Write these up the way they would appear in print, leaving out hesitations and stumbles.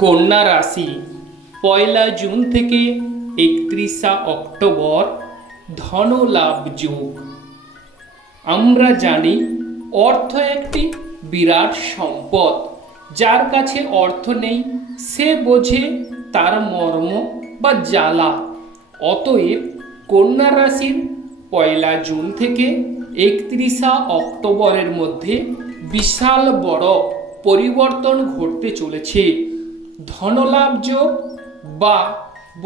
কন্যা রাশি 1 জুন থেকে 31 অক্টোবর ধন লাভ যোগ। আমরা জানি অর্থ একটি বিরাট সম্পদ। যার কাছে অর্থ নেই সে বোঝে তার মর্ম বা জ্বালা। অতএব কন্যা রাশির 1 জুন থেকে 31 অক্টোবরের মধ্যে বিশাল বড় পরিবর্তন ঘটতে চলেছে। ধনলাভ যোগ বা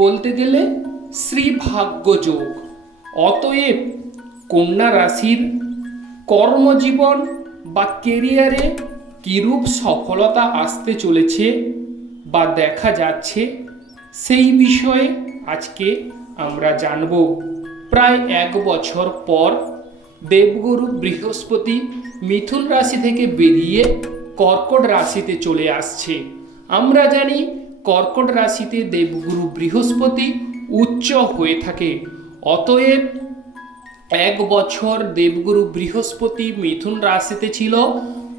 বলতে গেলে শ্রীভাগ্য যোগ। অতএব কন্যা রাশির কর্মজীবন বা কেরিয়ারে কিরূপ সফলতা আসতে চলেছে বা দেখা যাচ্ছে সেই বিষয়ে আজকে আমরা জানব। প্রায় 1 বছর পর দেবগুরু বৃহস্পতি মিথুন রাশি থেকে বেরিয়ে কর্কট রাশিতে চলে আসছে। আমরা জানি কর্কট রাশিতে দেবগুরু বৃহস্পতি উচ্চ হয়ে থাকে। অতএব 1 বছর দেবগুরু বৃহস্পতি মিথুন রাশিতে ছিল,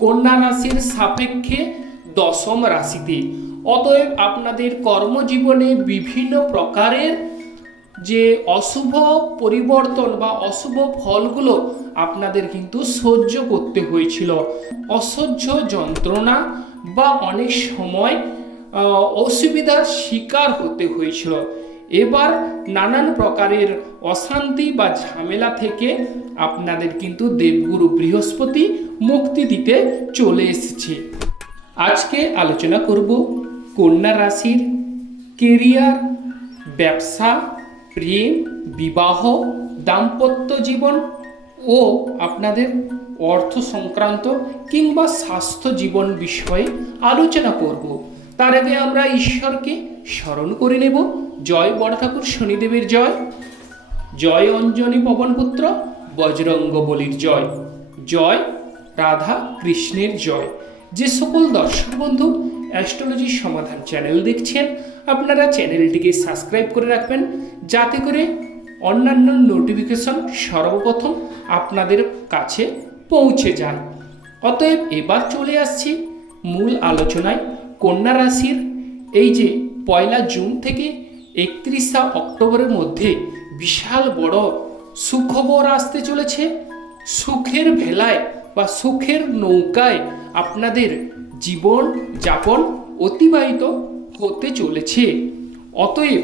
কন্যা রাশির সাপেক্ষে দশম রাশিতে। অতএব আপনাদের কর্মজীবনে বিভিন্ন প্রকারের যে অশুভ পরিবর্তন বা অশুভ ফলগুলো আপনাদের কিন্তু সহ্য করতে হয়েছিল। অসহ্য যন্ত্রণা বা অনেক সময় অসুবিধার শিকার হতে হয়েছিল। এবার নানান প্রকারের অশান্তি বা ঝামেলা থেকে আপনাদের কিন্তু দেবগুরু বৃহস্পতি মুক্তি দিতে চলে এসেছে। আজকে আলোচনা করব কন্যা রাশির কেরিয়ার, ব্যবসা, প্রেম, বিবাহ, দাম্পত্য জীবন ও আপনাদের অর্থ সংক্রান্ত কিংবা স্বাস্থ্য জীবন বিষয়ে আলোচনা করব। তার আগে আমরা ঈশ্বরকে স্মরণ করে নেব। জয় বড় ঠাকুর শনিদেবের জয়, জয় অঞ্জনী পবনপুত্র বজরঙ্গ বলির জয়, জয় রাধা কৃষ্ণের জয়। যে সকল দর্শক বন্ধু অ্যাস্ট্রোলজি সমাধান চ্যানেল দেখছেন, আপনারা চ্যানেলটিকে সাবস্ক্রাইব করে রাখবেন যাতে করে অন্যান্য নোটিফিকেশন সর্বপ্রথম আপনাদের কাছে পৌঁছে যায়। অতএব এবার চলে আসছি মূল আলোচনায়। কন্যা রাশির এই যে 1 জুন থেকে 31 অক্টোবরের মধ্যে বিশাল বড় সুখবর আসতে চলেছে। সুখের ভেলায় বা সুখের নৌকায় আপনাদের জীবন যাপন অতিবাহিত হতে চলেছে। অতএব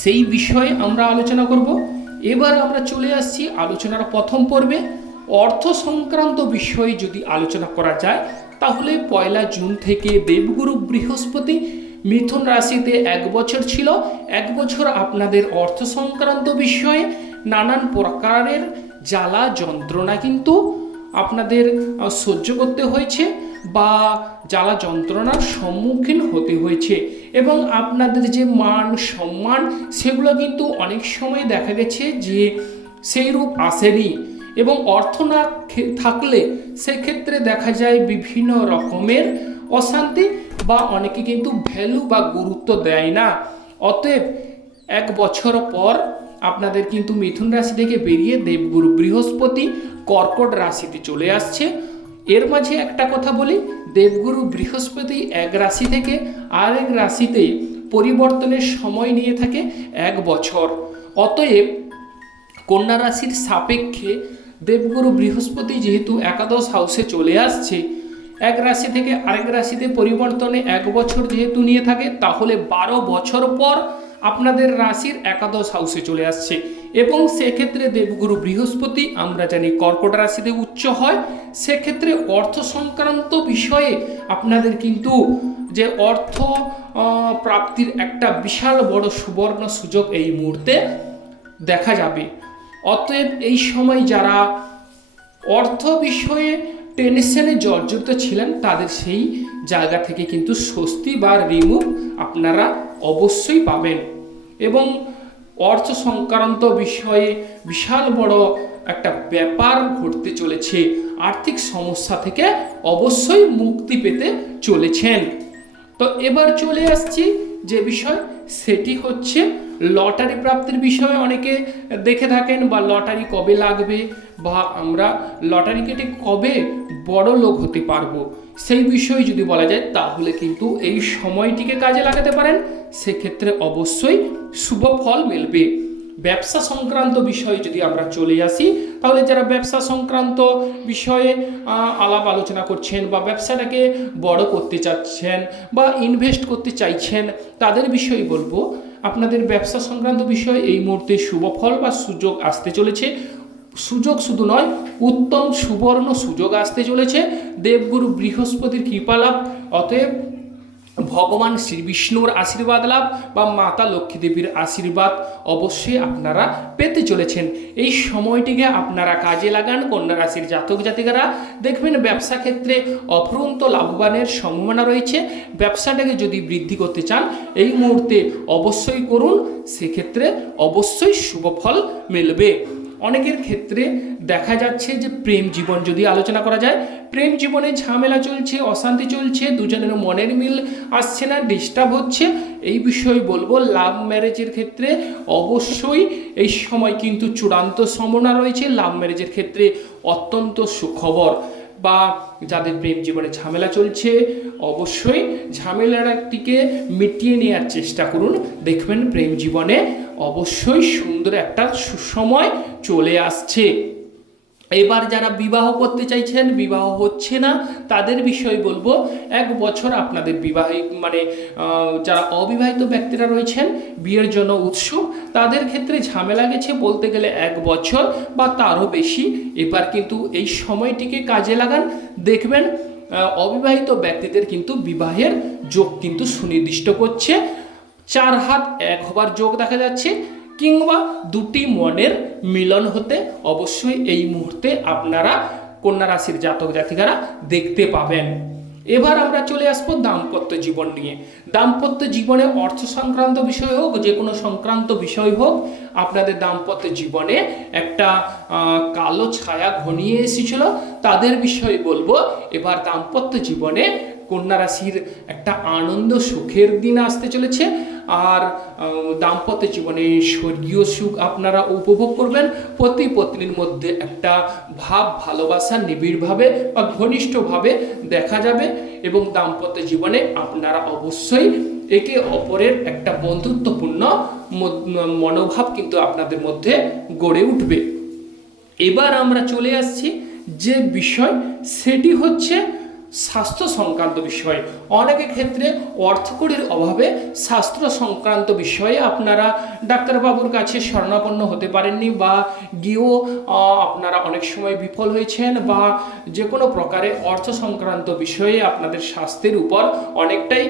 সেই বিষয়ে আমরা আলোচনা করব। এবার আমরা চলে আসছি আলোচনার প্রথম পর্বে। অর্থ সংক্রান্ত বিষয়ে যদি আলোচনা করা যায় তাহলে 1 জুন থেকে দেবগুরু বৃহস্পতি মিথুন রাশিতে 1 বছর ছিল। 1 বছর আপনাদের অর্থ সংক্রান্ত বিষয়ে নানান প্রকারের জ্বালা যন্ত্রণা কিন্তু আপনাদের সহ্য করতে হয়েছে বা জ্বালা যন্ত্রণার সম্মুখীন হতে হয়েছে। এবং আপনাদের যে মান সম্মান সেগুলো কিন্তু অনেক সময় দেখা গেছে যে সেই রূপ আসেনি। এবং অর্থ না থাকলে সেক্ষেত্রে দেখা যায় বিভিন্ন রকমের অশান্তি বা অনেকে কিন্তু ভ্যালু বা গুরুত্ব দেয় না। অতএব 1 বছর পর আপনাদের কিন্তু মিথুন রাশি থেকে বেরিয়ে দেবগুরু বৃহস্পতি কর্কট রাশিতে চলে আসছে। এর মাঝে একটা কথা বলি, দেবগুরু বৃহস্পতি এক রাশি থেকে আরেক রাশিতে পরিবর্তনের সময় নিয়ে থাকে 1 বছর। অতএব কন্যা রাশির সাপেক্ষে দেবগুরু বৃহস্পতি যেহেতু একাদশ হাউসে চলে আসছে, এক রাশি থেকে আরেক রাশিতে পরিবর্তনে 1 বছর যেহেতু নিয়ে থাকে, তাহলে 12 বছর পর আপনাদের রাশির একাদশ হাউসে চলে আসছে। এবং সেক্ষেত্রে দেবগুরু বৃহস্পতি আমরা জানি কর্কট রাশিতে উচ্চ হয়। সেক্ষেত্রে অর্থ সংক্রান্ত বিষয়ে আপনাদের কিন্তু যে অর্থ প্রাপ্তির একটা বিশাল বড় সুবর্ণ সুযোগ এই মুহূর্তে দেখা যাবে। অতএব এই সময় যারা অর্থ বিষয়ে টেনশনে জর্জরিত ছিলেন তাদের সেই জায়গা থেকে কিন্তু স্বস্তি বা রিমুভ আপনারা অবশ্যই পাবেন। এবং অর্থ সংক্রান্ত বিষয়ে বিশাল বড় একটা ব্যাপার ঘটতে চলেছে। আর্থিক সমস্যা থেকে অবশ্যই মুক্তি পেতে চলেছেন। তো এবার চলে আসছি যে বিষয়, সেটি হচ্ছে লটারি প্রাপ্তির বিষয়ে। অনেকে দেখে থাকেন বা লটারি কবে লাগবে বা আমরা লটারি কেটে কবে বড় লোক হতে পারবো, সেই বিষয়ে যদি বলা যায় তাহলে কিন্তু এই সময়টিকে কাজে লাগাতে পারেন, সেক্ষেত্রে অবশ্যই শুভ ফল মিলবে। ব্যবসা সংক্রান্ত বিষয়ে যদি আমরা চলে আসি, তাহলে যারা ব্যবসা সংক্রান্ত বিষয়ে আলাপ আলোচনা করছেন বা ব্যবসাটাকে বড় করতে চাচ্ছেন বা ইনভেস্ট করতে চাইছেন, তাদের বিষয়ে বলবো আপনাদের ব্যবসা সংক্রান্ত বিষয়ে এই মুহূর্তে শুভ ফল বা সুযোগ আসতে চলেছে। সুযোগ শুধু নয়, উত্তম সুবর্ণ সুযোগ আসতে চলেছে। দেবগুরু বৃহস্পতির কৃপা লাভ, অতএব ভগবান শ্রী বিষ্ণুর আশীর্বাদ লাভ বা মাতা লক্ষ্মী দেবীর আশীর্বাদ অবশ্যই আপনারা পেতে চলেছেন। এই সময়টিকে আপনারা কাজে লাগান। কন্যা রাশির জাতক জাতিকারা দেখবেন ব্যবসা ক্ষেত্রে অফুরন্ত লাভবানের সম্ভাবনা রয়েছে। ব্যবসাটাকে যদি বৃদ্ধি করতে চান এই মুহূর্তে অবশ্যই করুন, সেক্ষেত্রে অবশ্যই শুভ ফল মিলবে। অনেকের ক্ষেত্রে দেখা যাচ্ছে যে প্রেম জীবন যদি আলোচনা করা যায়, প্রেম জীবনে ঝামেলা চলছে, অশান্তি চলছে, দুজনের মনের মিল আসছে না, ডিস্টার্ব হচ্ছে, এই বিষয়ে বলবো লাভ ম্যারেজের ক্ষেত্রে অবশ্যই এই সময় কিন্তু চূড়ান্ত সম্ভাবনা রয়েছে। লাভ ম্যারেজের ক্ষেত্রে অত্যন্ত সুখবর। বা যাদের প্রেম জীবনে ঝামেলা চলছে অবশ্যই ঝামেলাটিকে মিটিয়ে নেওয়ার চেষ্টা করুন, দেখবেন প্রেম জীবনে অবশ্যই সুন্দর একটা সুসময় চলে আসছে। এবার যারা বিবাহ করতে চাইছেন, বিবাহ হচ্ছে না, তাদের বিষয়ে বলবো 1 বছর আপনাদের বিবাহিত যারা অবিবাহিত ব্যক্তিরা রয়েছেন বিয়ের জন্য উৎসুক, তাদের ক্ষেত্রে ঝামেলা গেছে বলতে গেলে 1 বছর বা তারও বেশি। এবার কিন্তু এই সময়টিকে কাজে লাগান, দেখবেন অবিবাহিত ব্যক্তিদের কিন্তু বিবাহের যোগ কিন্তু সুনির্দিষ্ট করছে। 4 হাত 1 হবার যোগ দেখা যাচ্ছে, কিংবা দুটি মনের মিলন হতে অবশ্যই এই মুহূর্তে আপনারা কন্যা রাশির জাতক জাতিকারা দেখতে পাবেন। এবার আমরা চলে আসবো দাম্পত্য জীবন নিয়ে। দাম্পত্য জীবনে অর্থ সংক্রান্ত বিষয় হোক, যে কোনো সংক্রান্ত বিষয় হোক, আপনাদের দাম্পত্য জীবনে একটা কালো ছায়া ঘনিয়ে এসেছিল, তাদের বিষয়ে বলবো এবার দাম্পত্য জীবনে কন্যা রাশির একটা আনন্দ সুখের দিন আসতে চলেছে। আর দাম্পত্য জীবনে স্বর্গীয় সুখ আপনারা উপভোগ করবেন। পতি পত্নীর মধ্যে একটা ভাব ভালোবাসা নিবিড়ভাবে বা ঘনিষ্ঠভাবে দেখা যাবে এবং দাম্পত্য জীবনে আপনারা অবশ্যই একে অপরের একটা বন্ধুত্বপূর্ণ মনোভাব কিন্তু আপনাদের মধ্যে গড়ে উঠবে। এবার আমরা চলে আসছি যে বিষয়, সেটি হচ্ছে স্বাস্থ্য সংক্রান্ত বিষয়। অনেকের ক্ষেত্রে অর্থকড়ির অভাবে স্বাস্থ্য সংক্রান্ত বিষয়ে আপনারা ডাক্তারবাবুর কাছে শরণাপন্ন হতে পারেননি বা গিয়েও আপনারা অনেক সময় বিফল হয়েছেন, বা যে কোনো প্রকারে অর্থ সংক্রান্ত বিষয়ে আপনাদের স্বাস্থ্যের উপর অনেকটাই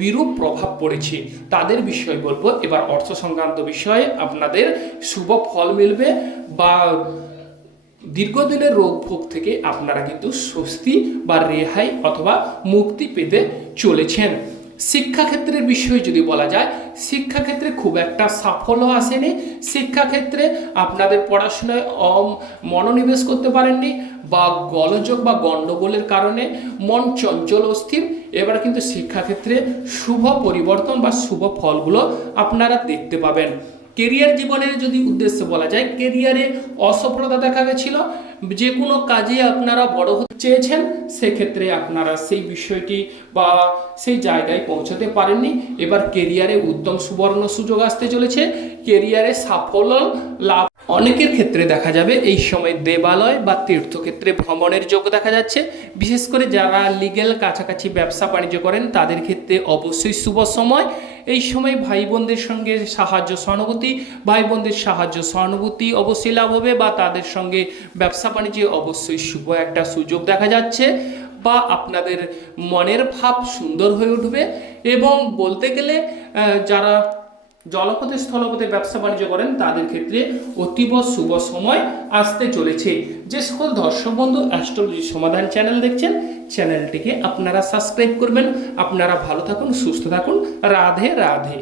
বিরূপ প্রভাব পড়েছে, তাদের বিষয় বলবো এবার অর্থ সংক্রান্ত বিষয়ে আপনাদের শুভ ফল মিলবে বা দীর্ঘদিনের রোগ ভোগ থেকে আপনারা কিন্তু স্বস্তি বা রেহাই অথবা মুক্তি পেতে চলেছেন। শিক্ষাক্ষেত্রের বিষয়ে যদি বলা যায়, শিক্ষাক্ষেত্রে খুব একটা সাফল্য আসেনি। শিক্ষাক্ষেত্রে আপনাদের পড়াশোনায় মনোনিবেশ করতে পারেননি বা গোলযোগ বা গণ্ডগোলের কারণে মন চঞ্চল অস্থির। এবার কিন্তু শিক্ষাক্ষেত্রে শুভ পরিবর্তন বা শুভ ফলগুলো আপনারা দেখতে পাবেন। কেরিয়ার জীবনের যদি উদ্দেশ্য বলা যায়, কেরিয়ারে অসফলতা দেখা গেছিল, যে কোনো কাজে আপনারা বড় হতে চেয়েছেন, সেক্ষেত্রে আপনারা সেই বিষয়টি বা সেই জায়গায় পৌঁছতে পারেননি। এবার কেরিয়ারে উত্তম সুবর্ণ সুযোগ আসতে চলেছে, কেরিয়ারে সাফল্য লাভ। অনেকের ক্ষেত্রে দেখা যাবে এই সময় দেবালয় বা তীর্থক্ষেত্রে ভ্রমণের যোগ দেখা যাচ্ছে। বিশেষ করে যারা লিগ্যাল কাছাকাছি ব্যবসা বাণিজ্য করেন তাদের ক্ষেত্রে অবশ্যই শুভ সময়। এই সময় ভাই বোনদের সঙ্গে সাহায্য সহানুভূতি, ভাই বোনদের সাহায্য সহানুভূতি অবশ্যই লাভ হবে বা তাদের সঙ্গে ব্যবসা বাণিজ্যে অবশ্যই শুভ একটা সুযোগ দেখা যাচ্ছে বা আপনাদের মনের ভাব সুন্দর হয়ে উঠবে। এবং বলতে গেলে যারা জলপথে স্থলপথে ব্যবসা বাণিজ্য করেন তাদের ক্ষেত্রে অতীব শুভ সময় আসতে চলেছে। যে সকল দর্শক বন্ধু অ্যাস্ট্রোলজি সমাধান চ্যানেল দেখছেন, চ্যানেলটিকে আপনারা সাবস্ক্রাইব করবেন। আপনারা ভালো থাকুন, সুস্থ থাকুন। রাধে রাধে।